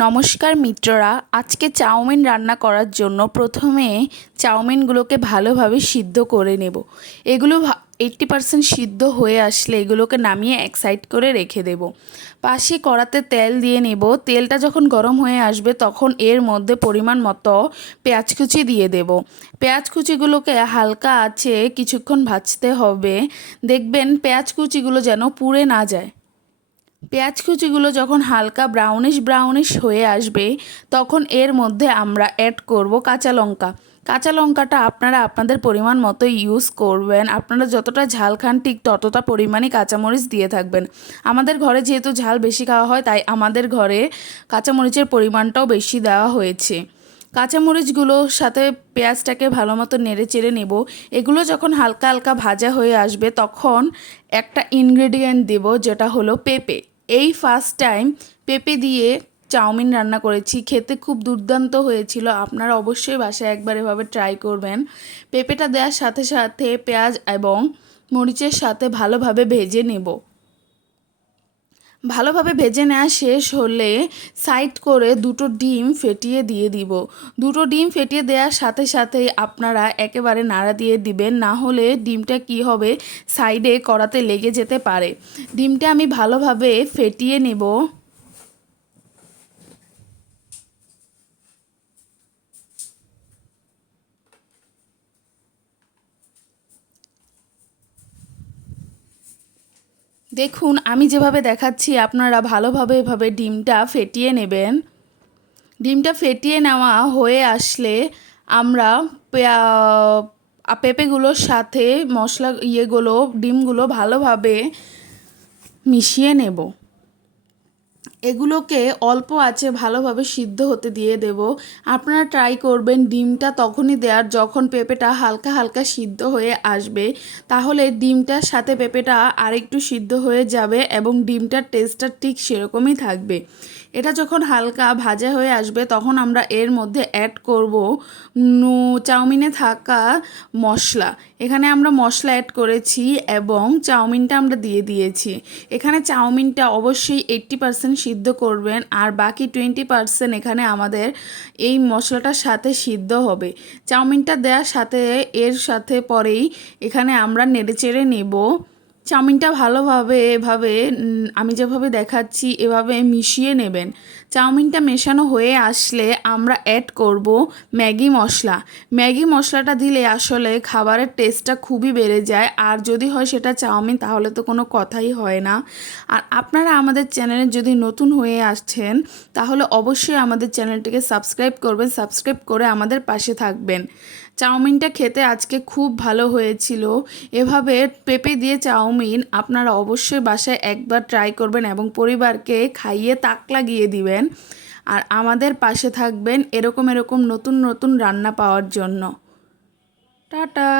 নমস্কার মিত্ররা, আজকে চাউমিন রান্না করার জন্য প্রথমে চাউমিনগুলোকে ভালোভাবে সিদ্ধ করে নেব। এগুলো 80% সিদ্ধ হয়ে আসলে এগুলোকে নামিয়ে এক সাইড করে রেখে দেব। পাশে কড়াতে তেল দিয়ে নেব। তেলটা যখন গরম হয়ে আসবে তখন এর মধ্যে পরিমাণ মতো পেঁয়াজ কুচি দিয়ে দেব। পেঁয়াজ কুচিগুলোকে হালকা আঁচে কিছুক্ষণ ভাজতে হবে। দেখবেন পেঁয়াজ কুচিগুলো যেন পুড়ে না যায়। পেঁয়াজ কুচিগুলো যখন হালকা ব্রাউনিশ হয়ে আসবে তখন এর মধ্যে আমরা অ্যাড করব কাঁচা লঙ্কা। কাঁচা লঙ্কাটা আপনারা আপনাদের পরিমাণ মতো ইউজ করবেন। আপনারা যতটা ঝাল খান ঠিক ততটা পরিমাণই কাঁচামরিচ দিয়ে থাকবেন। আমাদের ঘরে যেহেতু ঝাল বেশি খাওয়া হয় তাই আমাদের ঘরে কাঁচামরিচের পরিমাণটাও বেশি দেওয়া হয়েছে। কাঁচামরিচগুলোর সাথে পেঁয়াজটাকে ভালো মতো নেড়ে চেড়ে নেব। এগুলো যখন হালকা হালকা ভাজা হয়ে আসবে তখন একটা ইনগ্রেডিয়েন্ট দেব, যেটা হলো পেঁপে। এই ফার্স্ট টাইম পেঁপে দিয়ে চাউমিন রান্না করেছি, খেতে খুব দুর্দান্ত হয়েছিল। আপনারা অবশ্যই বাসায় একবার এভাবে ট্রাই করবেন। পেঁপেটা দেওয়ার সাথে সাথে পেঁয়াজ এবং মরিচের সাথে ভালোভাবে ভেজে নেব। ভালোভাবে ভেজে নেওয়া শেষ হলে সাইড করে দুটো ডিম ফেটিয়ে দিয়ে দিব। দুটো ডিম ফেটিয়ে দেওয়ার সাথে সাথে আপনারা একেবারে নাড়া দিয়ে দিবেন, না হলে ডিমটা কি হবে, সাইডে কড়াতে লেগে যেতে পারে। ডিমটা আমি ভালোভাবে ফেটিয়ে নেব। দেখুন আমি যেভাবে দেখাচ্ছি আপনারা ভালোভাবে এভাবে ডিমটা ফেটিয়ে নেবেন। ডিমটা ফেটিয়ে নেওয়া হয়ে আসলে আমরা পেঁপেগুলোর সাথে ডিমগুলো ভালোভাবে মিশিয়ে নেব। এগুলোকে অল্প আঁচে ভালোভাবে সিদ্ধ হতে দিয়ে দেব। আপনারা ট্রাই করবেন ডিমটা তখনই দেওয়ার যখন পেঁপেটা হালকা হালকা সিদ্ধ হয়ে আসবে, তাহলে ডিমটার সাথে পেঁপেটা আরেকটু সিদ্ধ হয়ে যাবে এবং ডিমটার টেস্টটা ঠিক সেরকমই থাকবে। এটা যখন হালকা ভাজা হয়ে আসবে তখন আমরা এর মধ্যে অ্যাড করব চাউমিনে থাকা মশলা। এখানে আমরা মশলা অ্যাড করেছি এবং চাউমিনটা আমরা দিয়ে দিয়েছি। এখানে চাউমিনটা অবশ্যই 80% সিদ্ধ করবেন, আর বাকি 20% এখানে আমাদের এই মশলাটার সাথে সিদ্ধ হবে। চাউমিনটা দেওয়ার সাথে এর সাথে পরেই এখানে আমরা নেড়েচেড়ে নেব। চাউমিনটা ভালোভাবে এভাবে আমি যেভাবে দেখাচ্ছি এভাবে মিশিয়ে নেবেন। চাউমিনটা মেশানো হয়ে আসলে আমরা অ্যাড করব ম্যাগি মশলা। ম্যাগি মশলাটা দিলে আসলে খাবারের টেস্টটা খুবই বেড়ে যায়, আর যদি হয় সেটা চাউমিন তাহলে তো কোনো কথাই হয় না। আর আপনারা আমাদের চ্যানেলে যদি নতুন হয়ে আসছেন তাহলে অবশ্যই আমাদের চ্যানেলটিকে সাবস্ক্রাইব করবেন, সাবস্ক্রাইব করে আমাদের পাশে থাকবেন। চাউমিনটা খেতে আজকে খুব ভালো হয়েছিল। এভাবে পেঁপে দিয়ে চাউমিন আপনারা অবশ্যই বাসায় একবার ট্রাই করবেন এবং পরিবারকে খাইয়ে তাক লাগিয়ে দিবেন। আর আমাদের পাশে থাকবেন এরকম নতুন নতুন রান্না পাওয়ার জন্য। টাটা।